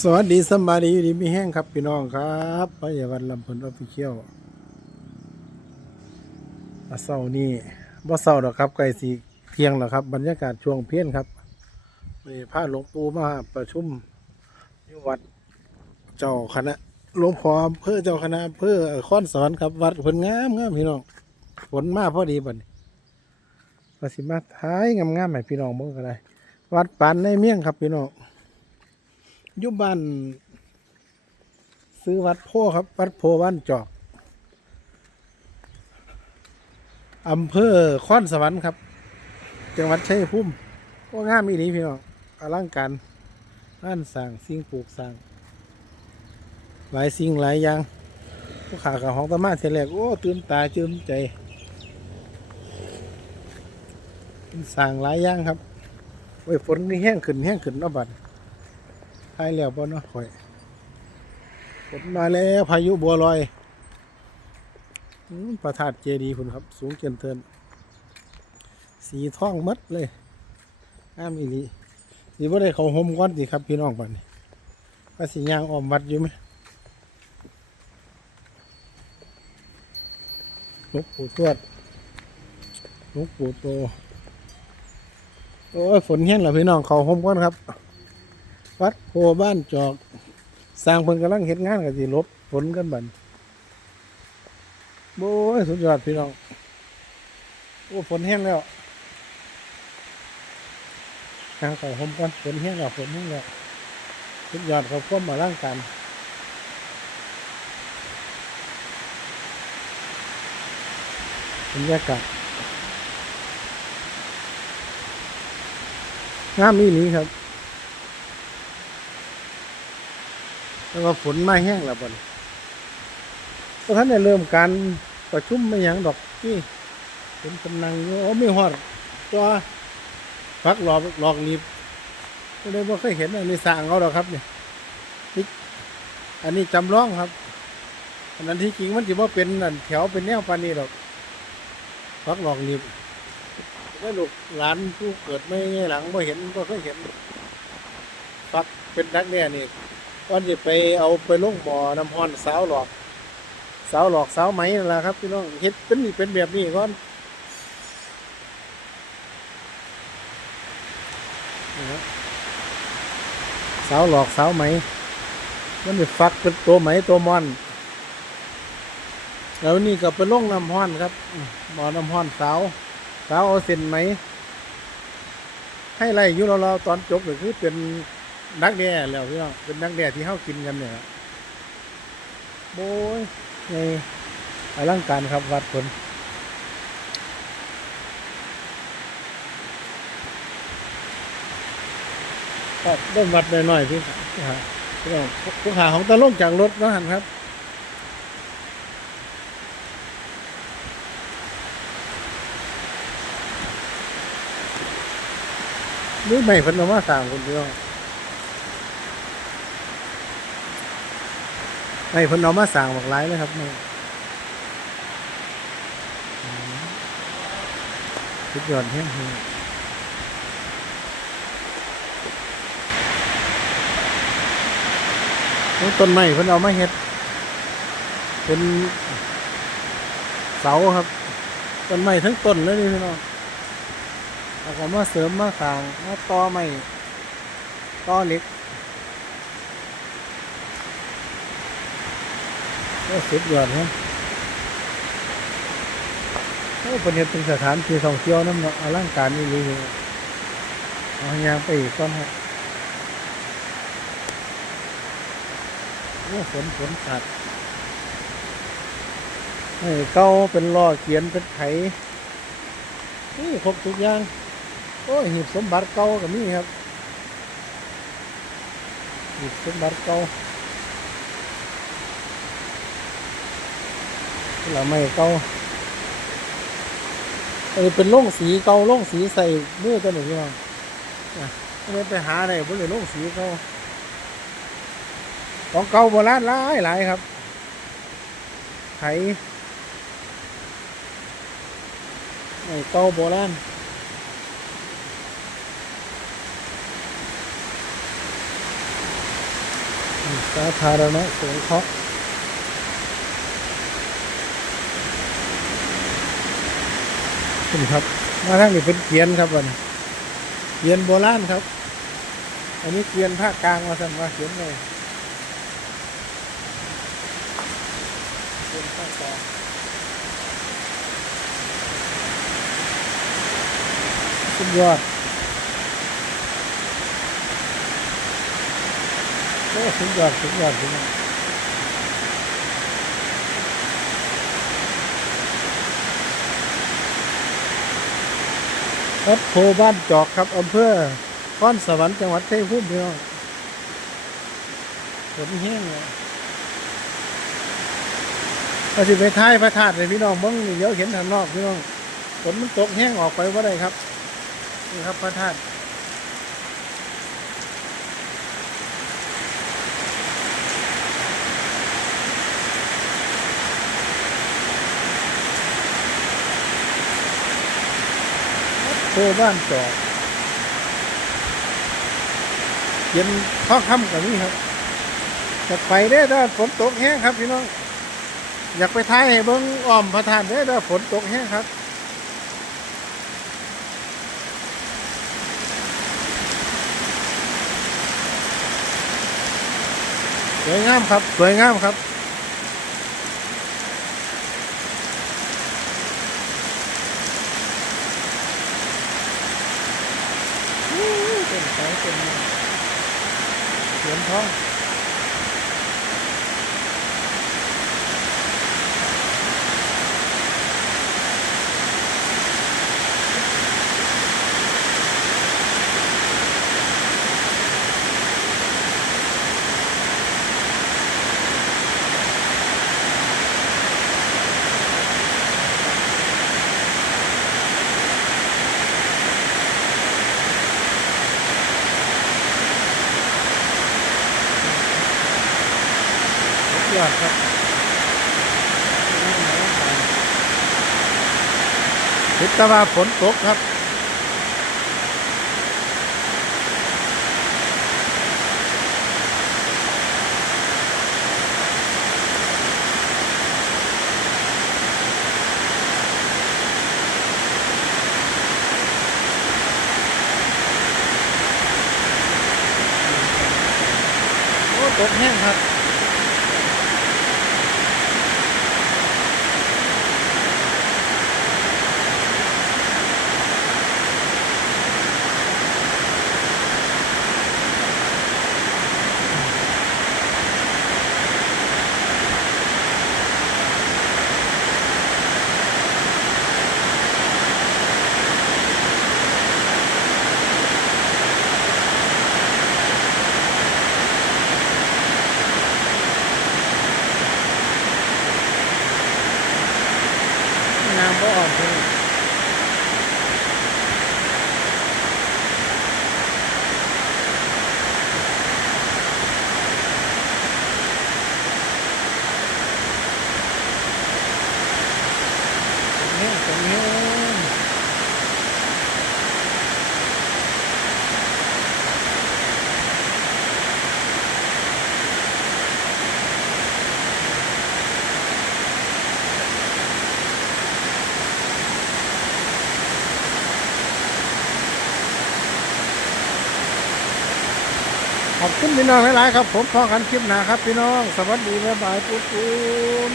สวัสดีสบายดีอยู่ดีมีแห้งครับ พี่น้องครับพยาวันลำพลออฟฟิเชียลอาเศร้านี่บ่เศร้าดอกครับไก่สีเที่ยงแล้วครับ บรรยากาศช่วงเพี้ยนครับมีพาหลวงปู่มาประชุมอยู่วัดเจ้าคณะหลวงพ่ออำเภอเจ้าคณะอำเภอค้อนสอนครับ วัดเพิ่นงามงามพี่น้องฝนมาพอดีบัดนี้ก็สิมาท้ายงามๆให้พี่น้องเบิ่งก็ได้วัดปานในเมี่ยงครับพี่น้อง ยุบ้านซื้อวัดโพครับ วัดโพบ้านจอกอำเภอค้อนสวรรค์ครับ จังหวัดชัยภูมิก็งามอีนี้พี่น้องอลังการบ้านสร้างสิ่งปลูกสร้าง หลายสิ่งหลายอย่างผู้ขากับของตะมาเทแรกโอ้ตื่นตาตื่นใจสร้างหลายอย่างครับไว้ฝนนี่แห้งขึ้นแห้งขึ้นเนาะบัดายแล้วบ่เนาะข่อยฝนมาแล้วพายุบัวลอยอืมพระธาตุเจดีย์คุณครับ สูงเกินเทิน สีทองมัดเลยงามอีหลีสีบ่ได้เขาห่มก้อนสิครับ พี่น้องบัดนี้ก็สิย่างออมวัดอยู่ไหมลูกปู่ทวดลูกปูโตโอ้ยฝนแห้งแล้วพี่น้องเขาห่มก้อนครับ วัดโพบ้านจอกสร้างเพิ่นกำลังเฮ็ดงานกับสิลบฝนกันบัดโอ้ยสุดยอดพี่น้องโอ้ฝนแห้งแล้วทางเขาผมกันฝนแห้งแล้วฝนแห้งแล้วสุดยอดเขาพ้มมาร่างกันบรรยากาศงามนี่นี้ครับ แล้วก็ฝนมาแห้งแล้วบ่นเพราะท่านได้เริ่มการประชุมไม่ยังดอกที่เป็นกำลังอยู่โอ้ไม่ฮอดตัวพักหลอกหลอกหลีบก็เลยบ่เคยเห็นอันนี้สร้างเอาดอกครับเนี่ยนี่อันนี้จำลองครับอันนั้นที่จริงมันจะว่าเป็นนั่นแถวเป็นแนวปานนี้ดอกพักหลอกหลีบได้ลูกหลานผู้เกิดไม่ไงหลังบ่เห็นก็เคยเห็นพักเป็นนักเนี่ยนี่ ก่อนจะไปเอาไปลงบ่อน้ำพรสาวหลอก สาวหลอกสาวไหมนั่นแหละครับพี่น้องเฮ็ดเป็นนี่เป็นแบบนี้ก่อนสาวหลอกสาวไหมมันจะฟักเป็นตัวไหมตัวมอน แล้วนี่ก็ไปลงน้ำพรครับบ่อน้ำพรสาวสาวเอาเส้นไหมให้ไล่อยู่เราๆตอนจบก็คือเป็น นักแด่แล้วพี่น้องเป็นนักแด่ที่เข้ากินกันเนี่ยโบยไงอลังการครับวัดผลก็เริ่มวัดหน่อยๆพี่พี่หาพี่น้องผู้หาของตะลงจากรถนะหันครับนี่ไม่เพิ่นเอามาสร้างคนพี่น้อง ไอ้พิ่นเอามาสั่งบอกหลายเลยครับนี่อืมสุดยอดแห้งๆต้นไม้เพิ่นเอามาเฮ็ด เป็นเสาครับ ต้นไม้ทั้งต้นเลยนี่พี่น้องเอาก็มาเสริมมาสางมาต่อไม้ต่อเหล็ก โอ้สุดยอดครับโอ้เป็นเฮ็ดเป็นสถานที่ท่องเที่ยวน้ำเนาะอลังการนี่เลยเอายางไปอีกก่อนฮะโอ้ฝนฝนสัตว์ให้เก้าเป็นล้อเขียนเป็นไถนี่ครบทุกอย่าง โอ้หีบสมบัติเก่ากับนี่ครับหีบสมบัติเก่า là mày câu Đây เป็นล่งสีเก่าล่งสีใส่มือตัวหนึ่งพี่น้องอะไม่ไปหาอะไรบ่เลยล่งสีเก่าของเก่าโบราณหลายหลายครับไถไอ้เก่าโบราณสาธารณะสงเคราะห์ คุณครับ มาทางนี้เป็นเกียนครับวันเกียนโบราณครับ อันนี้เกียนภาคกลางมาสั่นมาเขียนเลยเกียนภาคกลางสุดยอดโอ้สุดยอดสุดยอดสุดยอด วัดโพบ้านจอกครับอำเภอข้อนสวรรค์จังหวัดชัยภูมิพี่น้องฝนแห้งเลยก็สิไปท้ายพระธาตุเลยพี่น้องเบิ้งมีเดี๋ยวเห็นทางนอกพี่น้องฝนมันตกแห้งออกไปว่าได้ครับนี่ครับพระธาตุ ดโพบ้านจอกเย็นท้อค่ำกับนี้ครับจะไปได้อถ้าฝนตกแห้งครับพี่น้องอยากไปท้ายให้เบิ้งอ้อมพระธาตุได้อถ้าฝนตกแห้งครับสวยงามครับ สวยงามครับ อู้ต้นเสาต้นไม้ เห องสุดยอดครับทิศตะวันฝนตกครับโอ้ตกแห้งครับ น้ำบ่ออกเลยตรงนี้ตรงนี้ขอบ คุณพี่น้องหลายๆครับ ผมพอกันคลิปหนาครับพี่น้อง สวัสดีบ๊ายบายปุ๊บปุ๊บ